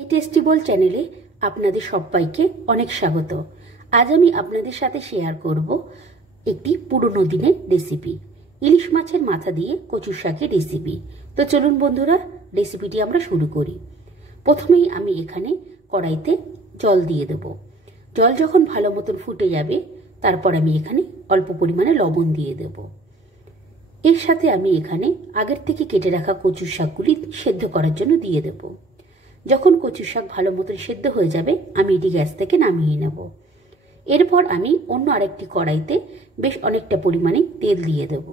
এই টেস্টিবল চ্যানেলে আপনাদের সবাইকে অনেক স্বাগত। আজ আমি আপনাদের সাথে শেয়ার করব একটি পুরনো দিনের রেসিপি, ইলিশ মাছের মাথা দিয়ে কচু শাকের রেসিপি। তো চলুন বন্ধুরা, রেসিপিটি আমরা শুরু করি। প্রথমেই আমি এখানে কড়াইতে জল দিয়ে দেব। জল যখন ভালো মতন ফুটে যাবে, তারপর আমি এখানে অল্প পরিমাণে লবণ দিয়ে দেব। এর সাথে আমি এখানে আগের থেকে কেটে রাখা কচু শাকগুলি সেদ্ধ করার জন্য দিয়ে দেব। যখন কচু শাক ভালো মতন সেদ্ধ হয়ে যাবে, আমি এটি গ্যাস থেকে নামিয়ে নেব। এরপর আমি অন্য আরেকটি কড়াইতে বেশ অনেকটা পরিমাণে তেল দিয়ে দেব।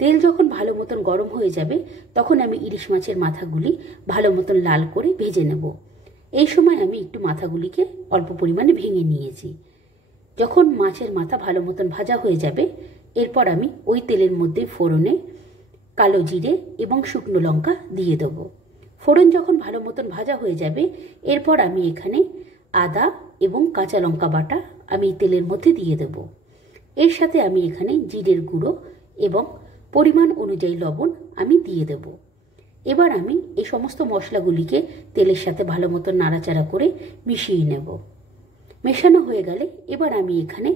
তেল যখন ভালো মতন গরম হয়ে যাবে, তখন আমি ইলিশ মাছের মাথাগুলি ভালো মতন লাল করে ভেজে নেব। এই সময় আমি একটু মাথাগুলিকে অল্প পরিমাণে ভেঙে নিয়েছি। যখন মাছের মাথা ভালো মতন ভাজা হয়ে যাবে, এরপর আমি ওই তেলের মধ্যে ফোড়নে কালো জিরে এবং শুকনো লঙ্কা দিয়ে দেব। ফোড়ন যখন ভালো মতন ভাজা হয়ে যাবে, এরপর আমি এখানে আদা এবং কাঁচা লঙ্কা বাটা আমি তেলের মধ্যে দিয়ে দেব। এর সাথে আমি এখানে জিরের গুঁড়ো এবং পরিমাণ অনুযায়ী লবণ আমি দিয়ে দেব। এবার আমি এই সমস্ত মশলাগুলিকে তেলের সাথে ভালো মতন নাড়াচাড়া করে মিশিয়ে নেব। মেশানো হয়ে গেলে এবার আমি এখানে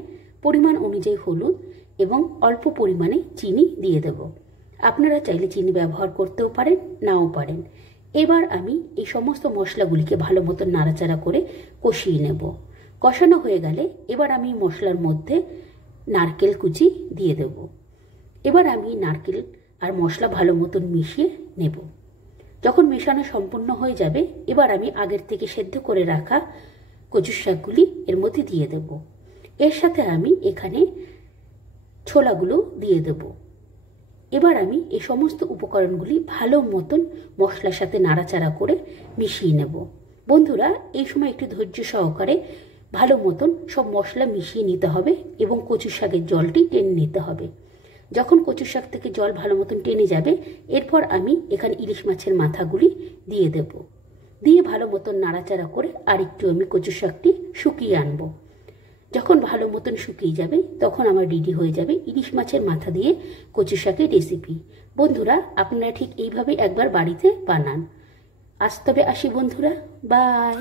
পরিমাণ অনুযায়ী হলুদ এবং অল্প পরিমাণে চিনি দিয়ে দেব। আপনারা চাইলে চিনি ব্যবহার করতেও পারেন, নাও পারেন। এবার আমি এই সমস্ত মশলাগুলিকে ভালো মতন নাড়াচাড়া করে কষিয়ে নেব। কষানো হয়ে গেলে এবার আমি মশলার মধ্যে নারকেল কুচি দিয়ে দেব। এবার আমি নারকেল আর মশলা ভালো মতন মিশিয়ে নেব। যখন মেশানো সম্পূর্ণ হয়ে যাবে, এবার আমি আগের থেকে সেদ্ধ করে রাখা কচু শাকগুলি এর মধ্যে দিয়ে দেব। এর সাথে আমি এখানে ছোলাগুলো দিয়ে দেব। এবার আমি এই সমস্ত উপকরণগুলি ভালো মতন মশলার সাথে নাড়াচাড়া করে মিশিয়ে নেব। বন্ধুরা, এই সময় একটু ধৈর্য সহকারে ভালো মতন সব মশলা মিশিয়ে নিতে হবে এবং কচু শাকের জলটি টেনে নিতে হবে। যখন কচু শাক থেকে জল ভালো মতন টেনে যাবে, এরপর আমি এখানে ইলিশ মাছের মাথাগুলি দিয়ে দেব। দিয়ে ভালো মতন নাড়াচাড়া করে আরেকটু আমি কচু শাকটি শুকিয়ে আনব। যখন ভালো মতন শুকিয়ে যাবে, তখন আমার রেডি হয়ে যাবে ইলিশ মাছের মাথা দিয়ে কচু শাকের রেসিপি। বন্ধুরা, আপনারা ঠিক এইভাবে একবার বাড়িতে বানান। আজ তবে আসি বন্ধুরা, বাই।